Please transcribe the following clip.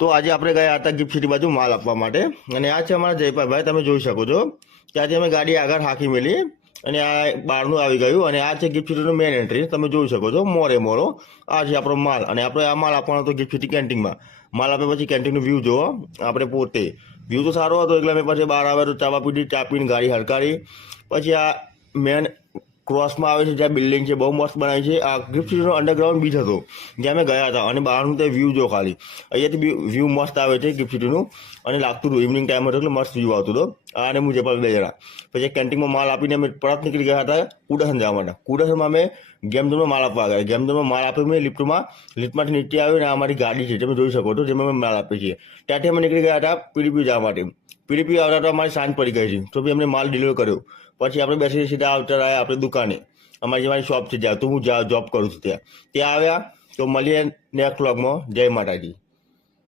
તો આજે આપણે ગયા હતા ગિફ્ટ સિટી બાજુ માલ આપવા માટે અને આ છે અમારા જયપાલભાઈ, તમે જોઈ શકો છો ત્યાંથી અમે ગાડી આગળ હાંકી મેલી અને આ બહારનું આવી ગયું અને આ છે ગિફ્ટ સિટીનું મેન એન્ટ્રી, તમે જોઈ શકો છો મોરો આ છે આપણો માલ અને આપણે આ માલ આપવાનો હતો ગિફ્ટ સિટી કેન્ટીનમાં. માલ આપ્યા પછી કેન્ટીનનું વ્યૂ જોવો આપણે પોતે, વ્યૂ તો સારો હતો એટલે અમે પછી બહાર આવ્યા તો ચા પીધી, ચા પીને ગાડી હડકારી. પછી આ મેન ક્રોસમાં આવે છે જ્યાં બિલ્ડિંગ છે, બહુ મસ્ત બનાવી છે. આ ગિફ્ટ સિટીનો અંડરગ્રાઉન્ડ બીચ હતો જ્યાં અમે ગયા હતા અને બહારનું તે વ્યૂ જો ખાલી અહીંયાથી વ્યૂ મસ્ત આવે છે ગિફ્ટ સિટીનું અને લાગતું હતું ઇવનિંગ ટાઈમ હતો એટલે મસ્ત વ્યૂ આવતું હતો. અને હું જયપાલ બે જણા પછી કેન્ટીનમાં માલ આપીને અમે પરત નીકળી ગયા હતા કુડાસન જવા માટે. કુડાસનમાં અમે ગેમ ઝોનમાં માલ આપવા ગયા. ગેમ ઝોનમાં માલ આપ્યો મેં લિફ્ટમાંથી નીચે આવ્યો ને અમારી ગાડી છે તમે જોઈ શકો છો જેમાં અમે માલ આપીએ છીએ. ત્યાંથી અમે નીકળી ગયા હતા પીડીપી જવા માટે. પીડીપી આવતા તો અમારી સાંજ પડી ગઈ છે તો બી અમને માલ ડિલિવર કર્યો. પછી આપણે બેસી સીધા આવતા રહ્યા આપણે દુકાને, અમારી જે મારી શોપ છે જ્યાં તો હું જોબ કરું છું ત્યાં આવ્યા. તો મળીએ નેક્સ્ટ વ્લોગમાં. જય માતાજી.